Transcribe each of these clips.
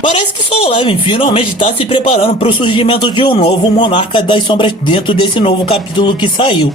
Parece que Solo Leveling finalmente está se preparando para o surgimento de um novo Monarca das Sombras dentro desse novo capítulo que saiu.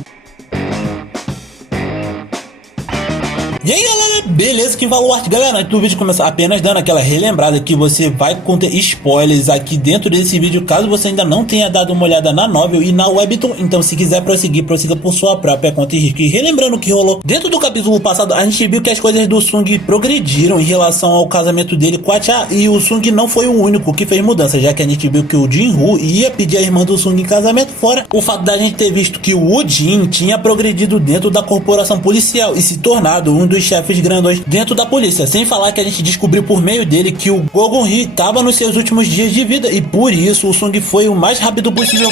E aí galera, beleza? Quem falou arte, galera, antes do vídeo começar, apenas dando aquela relembrada que você vai conter spoilers aqui dentro desse vídeo, caso você ainda não tenha dado uma olhada na novel e na webtoon. Então se quiser prosseguir, prossiga por sua própria conta e risco. E relembrando o que rolou dentro do capítulo passado, a gente viu que as coisas do Sung progrediram em relação ao casamento dele com a Cha, e o Sung não foi o único que fez mudança, já que a gente viu que o Jin-Woo ia pedir a irmã do Sung em casamento, fora o fato da gente ter visto que o Woo-Jin tinha progredido dentro da corporação policial e se tornado um dos chefes grandões dentro da polícia, sem falar que a gente descobriu por meio dele que o Gogon-Hee estava nos seus últimos dias de vida, e por isso o Sung foi o mais rápido possível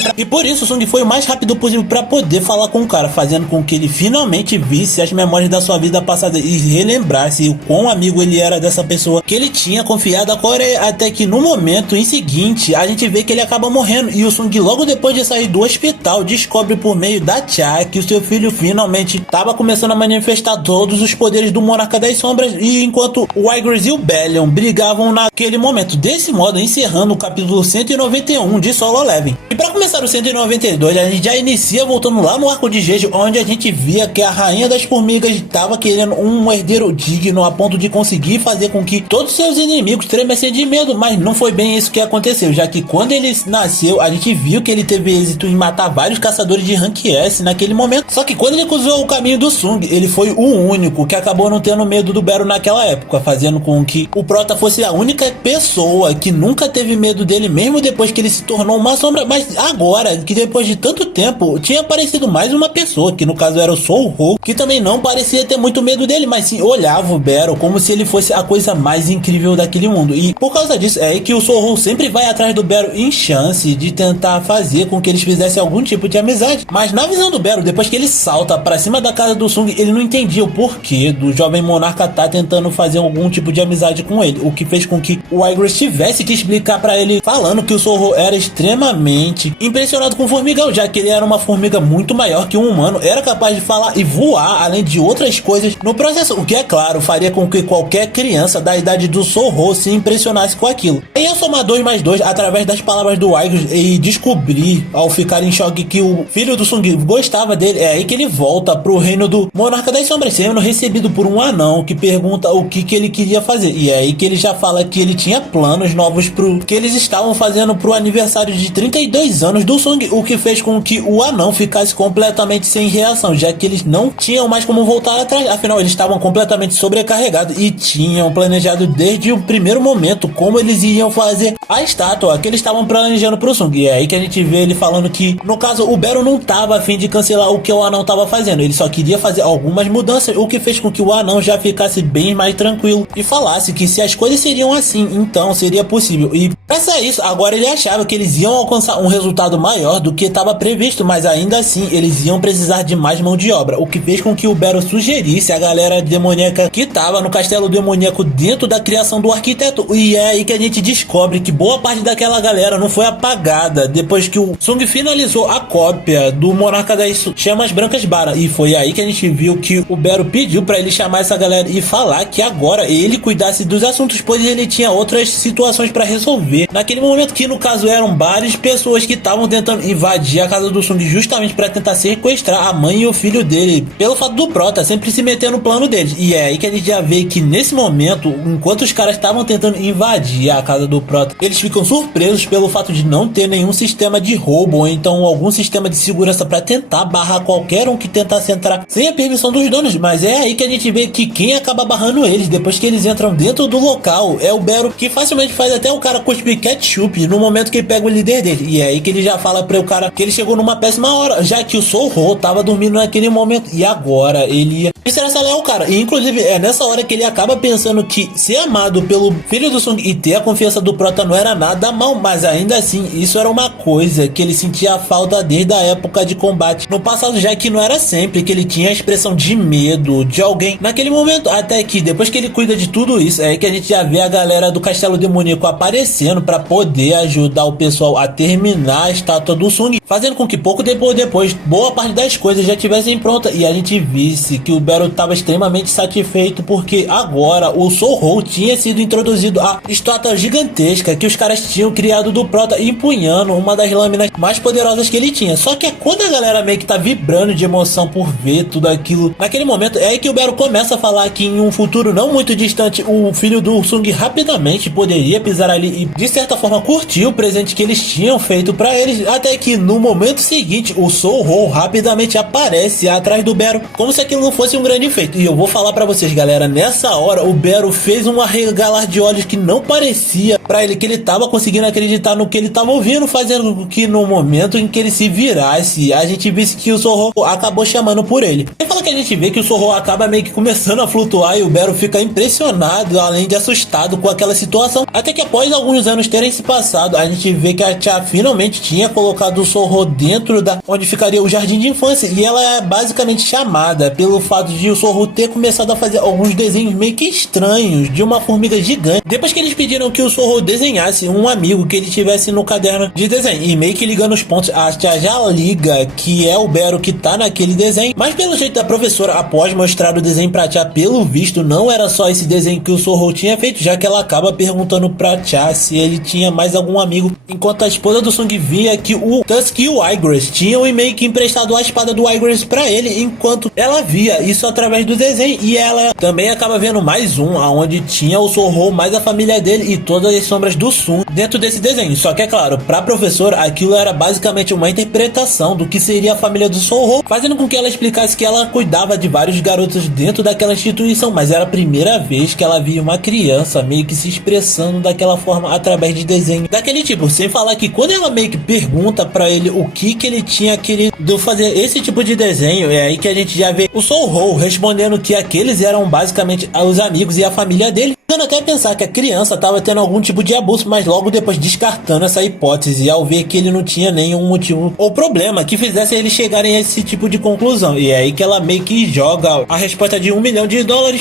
para poder falar com o cara, fazendo com que ele finalmente visse as memórias da sua vida passada e relembrasse o quão amigo ele era dessa pessoa que ele tinha confiado a Coreia, até que no momento em seguinte a gente vê que ele acaba morrendo, e o Sung, logo depois de sair do hospital, descobre por meio da Cha que o seu filho finalmente estava começando a manifestar todos os poderes do Monarca das Sombras, e enquanto o Aigris e o Bellion brigavam naquele momento, desse modo encerrando o capítulo 191 de Solo Leveling. E para começar o 192, a gente já inicia voltando lá no arco de Jeju, onde a gente via que a Rainha das Formigas estava querendo um herdeiro digno a ponto de conseguir fazer com que todos seus inimigos tremessem de medo, mas não foi bem isso que aconteceu, já que quando ele nasceu, a gente viu que ele teve êxito em matar vários caçadores de Rank S naquele momento, só que quando ele cruzou o caminho do Sung, ele foi o único que acabou não tendo medo do Barrow naquela época, fazendo com que o Prota fosse a única pessoa que nunca teve medo dele, mesmo depois que ele se tornou uma sombra. Mas agora, que depois de tanto tempo, tinha aparecido mais uma pessoa, que no caso era o Soul-Ho, que também não parecia ter muito medo dele, mas sim olhava o Barrow como se ele fosse a coisa mais incrível daquele mundo. E por causa disso, é aí que o Soul-Ho sempre vai atrás do Barrow em chance de tentar fazer com que eles fizessem algum tipo de amizade. Mas na visão do Barrow, depois que ele salta pra cima da casa do Sung, ele não entendia o porquê do jovem monarca tá tentando fazer algum tipo de amizade com ele, o que fez com que o Aigris tivesse que explicar pra ele, falando que o Soul-Ho era extremamente impressionado com o formigão, já que ele era uma formiga muito maior que um humano, era capaz de falar e voar, além de outras coisas no processo, o que é claro, faria com que qualquer criança da idade do Soul-Ho se impressionasse com aquilo. E ao somar 2 mais 2 através das palavras do Aigris e descobrir, ao ficar em choque, que o filho do Sung gostava dele, é aí que ele volta pro reino do Monarca das Sombras, sendo recebido por um anão que pergunta o que ele queria fazer, e é aí que ele já fala que ele tinha planos novos pro que eles estavam fazendo pro aniversário de 32 anos do Sung, o que fez com que o anão ficasse completamente sem reação, já que eles não tinham mais como voltar atrás, afinal eles estavam completamente sobrecarregados e tinham planejado desde o primeiro momento como eles iam fazer a estátua que eles estavam planejando pro Sung. E é aí que a gente vê ele falando que, no caso, o Barrow não tava a fim de cancelar o que o anão tava fazendo, ele só queria fazer algumas mudanças, o que fez com que o anão já ficasse bem mais tranquilo e falasse que se as coisas seriam assim, então seria possível. E graças a isso, agora ele achava que eles iam alcançar um resultado maior do que estava previsto, mas ainda assim eles iam precisar de mais mão de obra, o que fez com que o Barrow sugerisse a galera demoníaca que estava no castelo demoníaco dentro da criação do arquiteto. E é aí que a gente descobre que boa parte daquela galera não foi apagada depois que o Sung finalizou a cópia do Monarca das Chamas Brancas Bara, e foi aí que a gente viu que o Barrow pediu para ele chamar essa galera e falar que agora ele cuidasse dos assuntos, pois ele tinha outras situações para resolver naquele momento, que no caso eram várias pessoas que estavam tentando invadir a casa do Sung justamente para tentar sequestrar a mãe e o filho dele, pelo fato do Prota sempre se meter no plano deles. E é aí que a gente já vê que nesse momento, enquanto os caras estavam tentando invadir a casa do Prota, eles ficam surpresos pelo fato de não ter nenhum sistema de roubo ou então algum sistema de segurança para tentar barrar qualquer um que tentasse entrar sem a permissão dos donos. Mas é aí que a gente vê que quem acaba barrando eles depois que eles entram dentro do local é o Barrow, que facilmente faz até o cara cuspir ketchup no momento que ele pega o líder dele. E é aí que ele já fala para o cara que ele chegou numa péssima hora, já que o Soul-Ho tava dormindo naquele momento e agora ele ia estressar o cara. E inclusive é nessa hora que ele acaba pensando que ser amado pelo filho do Sung e ter a confiança do Prota não era nada mal, mas ainda assim isso era uma coisa que ele sentia falta desde a época de combate no passado, já que não era sempre que ele tinha a expressão de medo de alguém naquele momento, até que depois que ele cuida de tudo isso, é aí que a gente já vê a galera do castelo demoníaco aparecendo para poder ajudar o pessoal a terminar a estátua do Sung, fazendo com que pouco depois boa parte das coisas já tivessem pronta e a gente visse que o Battle estava extremamente satisfeito porque agora o Soul tinha sido introduzido a estátua gigantesca que os caras tinham criado do Prota, empunhando uma das lâminas mais poderosas que ele tinha. Só que é quando a galera meio que tá vibrando de emoção por ver tudo aquilo, naquele momento é aí que o Battle começa a falar que em um futuro não muito distante o filho do Sung rapidamente poderia pisar ali e de certa forma curtir o presente que eles tinham feito pra eles, até que no momento seguinte o Soul rapidamente aparece atrás do Battle, como se aquilo não fosse um grande feito. E eu vou falar pra vocês, galera, nessa hora o Battle fez um arregalar de olhos que não parecia pra ele que ele tava conseguindo acreditar no que ele tava ouvindo, fazendo com que no momento em que ele se virasse, a gente visse que o Soul acabou chamando por ele. Ele fala que a gente vê que o Soul acaba meio que começando a flutuar e o Battle fica impressionado, além de assustado com aquela situação, até que após alguns anos terem se passado, a gente vê que a Tia finalmente tinha colocado o Soul dentro da onde ficaria o jardim de infância, e ela é basicamente chamada pelo fato de o Soul ter começado a fazer alguns desenhos meio que estranhos de uma formiga gigante. Depois que eles pediram que o Soul desenhasse um amigo que ele tivesse no caderno de desenho, e meio que ligando os pontos, a Tia já liga que é o Battle que tá naquele desenho, mas pelo jeito da professora, após mostrar o desenho pra Tia, pelo visto não era só esse desenho que o Soul tinha feito, já que ela acaba perguntando pra Tia se ele tinha mais algum amigo, enquanto a esposa do Sung via que o Tusk e o Igress tinham meio que emprestado a espada do Igress pra ele, enquanto ela via isso através do desenho, e ela também acaba vendo mais um, aonde tinha o Soul mais a família dele e todas as sombras do Sung dentro desse desenho. Só que é claro, pra professora aquilo era basicamente uma interpretação do que seria a família do Soul, fazendo com que ela explicasse que ela cuidava de vários garotos dentro daquela instituição, mas era a primeira vez que ela via uma criança meio que se expressando daquela forma através de desenho daquele tipo, sem falar que quando ela meio que pergunta pra ele o que ele tinha querido fazer esse tipo de desenho, é aí que a gente já vê o Soul respondendo que aqueles eram basicamente os amigos e a família dele, dando até a pensar que a criança estava tendo algum tipo de abuso, mas logo depois descartando essa hipótese ao ver que ele não tinha nenhum motivo ou problema que fizesse eles chegarem a esse tipo de conclusão. E é aí que ela meio que joga a resposta de $1 milhão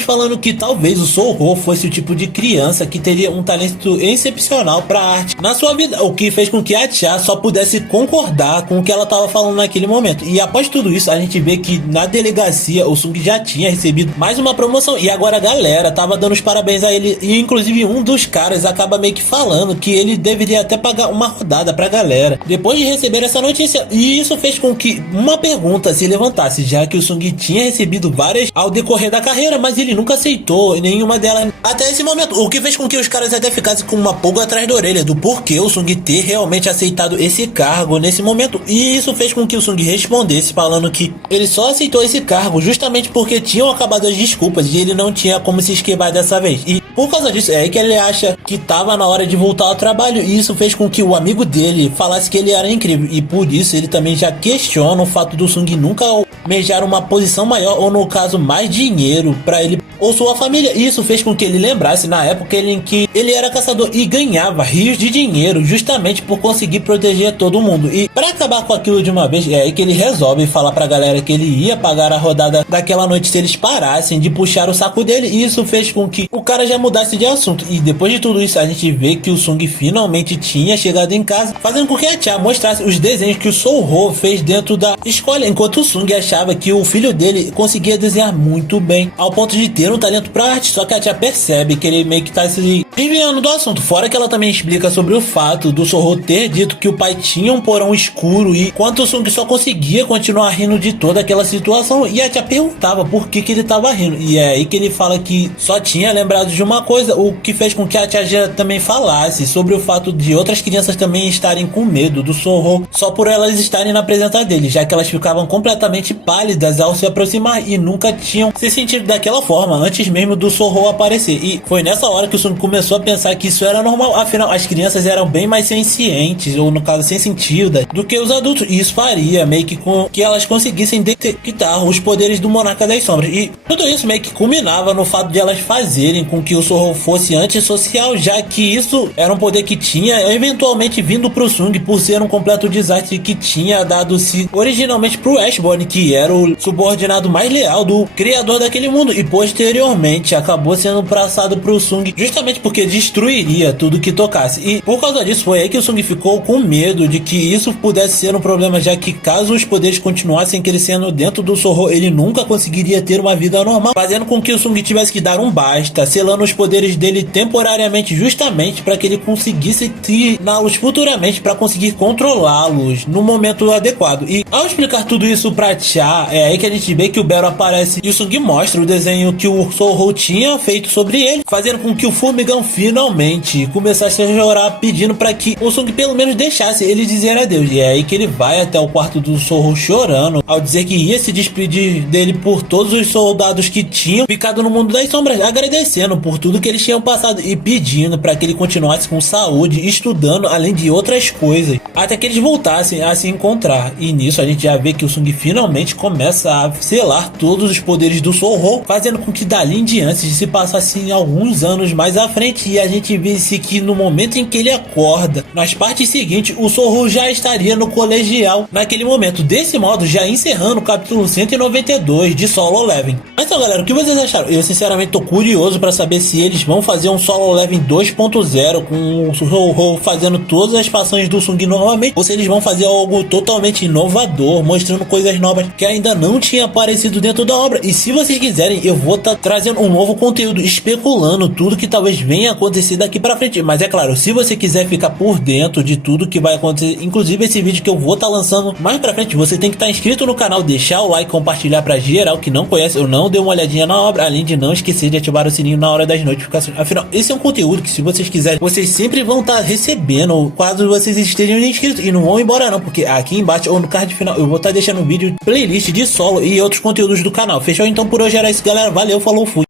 falando que talvez o Soul fosse o tipo de criança que teria um talento excepcional para arte na sua vida, o que fez com que a Tia só pudesse concordar com o que ela estava falando naquele momento. E após tudo isso, a gente vê que na delegacia o Sung já tinha recebido mais uma promoção e agora a galera tava dando os parabéns a ele, e inclusive um dos caras acaba meio que falando que ele deveria até pagar uma rodada pra galera depois de receber essa notícia, e isso fez com que uma pergunta se levantasse, já que o Sung tinha recebido várias ao decorrer da carreira, mas ele nunca aceitou nenhuma delas até esse momento, o que fez com que os caras até ficassem com uma pulga atrás da orelha do porquê o Sung ter realmente aceitado esse cargo nesse momento. E isso fez com que o Sung respondesse falando que ele só aceitou esse cargo justamente porque tinham acabado as desculpas e ele não tinha como se esquivar dessa vez, e por causa disso é aí que ele acha que tava na hora de voltar ao trabalho, e isso fez com que o amigo dele falasse que ele era incrível, e por isso ele também já questiona o fato do Sung nunca almejar uma posição maior, ou no caso mais dinheiro para ele ou sua família. Isso fez com que ele lembrasse na época em que ele era caçador e ganhava rios de dinheiro justamente por conseguir proteger todo mundo. E para acabar com aquilo de uma vez, é aí que ele resolve falar pra galera que ele ia pagar a rodada daquela noite se eles parassem de puxar o saco dele, e isso fez com que o cara já mudasse de assunto. E depois de tudo isso, a gente vê que o Sung finalmente tinha chegado em casa, fazendo com que a Tia mostrasse os desenhos que o Soul fez dentro da escola, enquanto o Sung achava que o filho dele conseguia desenhar muito bem, ao ponto de ter um talento pra arte. Só que a Tia percebe que ele meio que tá se desviando do assunto, fora que ela também explica sobre o fato do Soul ter dito que o pai tinha um porão escuro, e enquanto o Sung só conseguia continuar rindo de toda aquela situação, e a Tia perguntava por que ele tava rindo, e é aí que ele fala que só tinha lembrado de uma coisa, o que fez com que a Tia já também falasse sobre o fato de outras crianças também estarem com medo do Soul só por elas estarem na presença dele, já que elas ficavam completamente pálidas ao se aproximar e nunca tinham se sentido daquela forma antes mesmo do Soul aparecer. E foi nessa hora que o Sung começou a pensar que isso era normal, afinal as crianças eram bem mais sencientes, ou no caso sensitidas, do que os adultos, e isso faria meio que com que elas conseguissem detectar os poderes do Monarca das Sombras. E tudo isso meio que culminava no fato de elas fazerem com que o Soul fosse antissocial, já que isso era um poder que tinha eventualmente vindo pro Sung por ser um completo desastre que tinha dado-se originalmente pro Ashborn, que era o subordinado mais leal do criador daquele mundo, e por ter posteriormente acabou sendo passado pro Sung justamente porque destruiria tudo que tocasse. E por causa disso foi aí que o Sung ficou com medo de que isso pudesse ser um problema, já que caso os poderes continuassem crescendo dentro do Sorro, ele nunca conseguiria ter uma vida normal, fazendo com que o Sung tivesse que dar um basta, selando os poderes dele temporariamente, justamente para que ele conseguisse treiná-los futuramente para conseguir controlá-los no momento adequado. E ao explicar tudo isso pra Cha, é aí que a gente vê que o Bero aparece e o Sung mostra o desenho que o Sorro tinha feito sobre ele, fazendo com que o Fumigão finalmente começasse a chorar, pedindo para que o Sung pelo menos deixasse ele dizer adeus. E é aí que ele vai até o quarto do Sorro chorando, ao dizer que ia se despedir dele por todos os soldados que tinham ficado no mundo das sombras, agradecendo por tudo que eles tinham passado e pedindo para que ele continuasse com saúde, estudando, além de outras coisas, até que eles voltassem a se encontrar. E nisso a gente já vê que o Sung finalmente começa a selar todos os poderes do Sorro, fazendo com que dali em diante se passassem alguns anos mais à frente, e a gente vê que no momento em que ele acorda, nas partes seguintes, o Sorro já estaria no colegial naquele momento. Desse modo, já encerrando o capítulo 192 de Solo Leveling. Então galera, o que vocês acharam? Eu sinceramente tô curioso para saber se eles vão fazer um Solo Leveling 2.0 com o Sorro fazendo todas as fações do Sung novamente, ou se eles vão fazer algo totalmente inovador, mostrando coisas novas que ainda não tinha aparecido dentro da obra. E se vocês quiserem, eu vou estar trazendo um novo conteúdo, especulando tudo que talvez venha acontecer daqui pra frente. Mas é claro, se você quiser ficar por dentro de tudo que vai acontecer, inclusive esse vídeo que eu vou estar lançando mais pra frente, você tem que estar inscrito no canal, deixar o like, compartilhar pra geral que não conhece ou não deu uma olhadinha na obra, além de não esquecer de ativar o sininho na hora das notificações. Afinal, esse é um conteúdo que, se vocês quiserem, vocês sempre vão estar recebendo caso vocês estejam inscritos, e não vão embora não, porque aqui embaixo ou no card final eu vou estar deixando um vídeo, playlist de solo e outros conteúdos do canal. Fechou? Então por hoje era isso, galera. Valeu, falou, fui.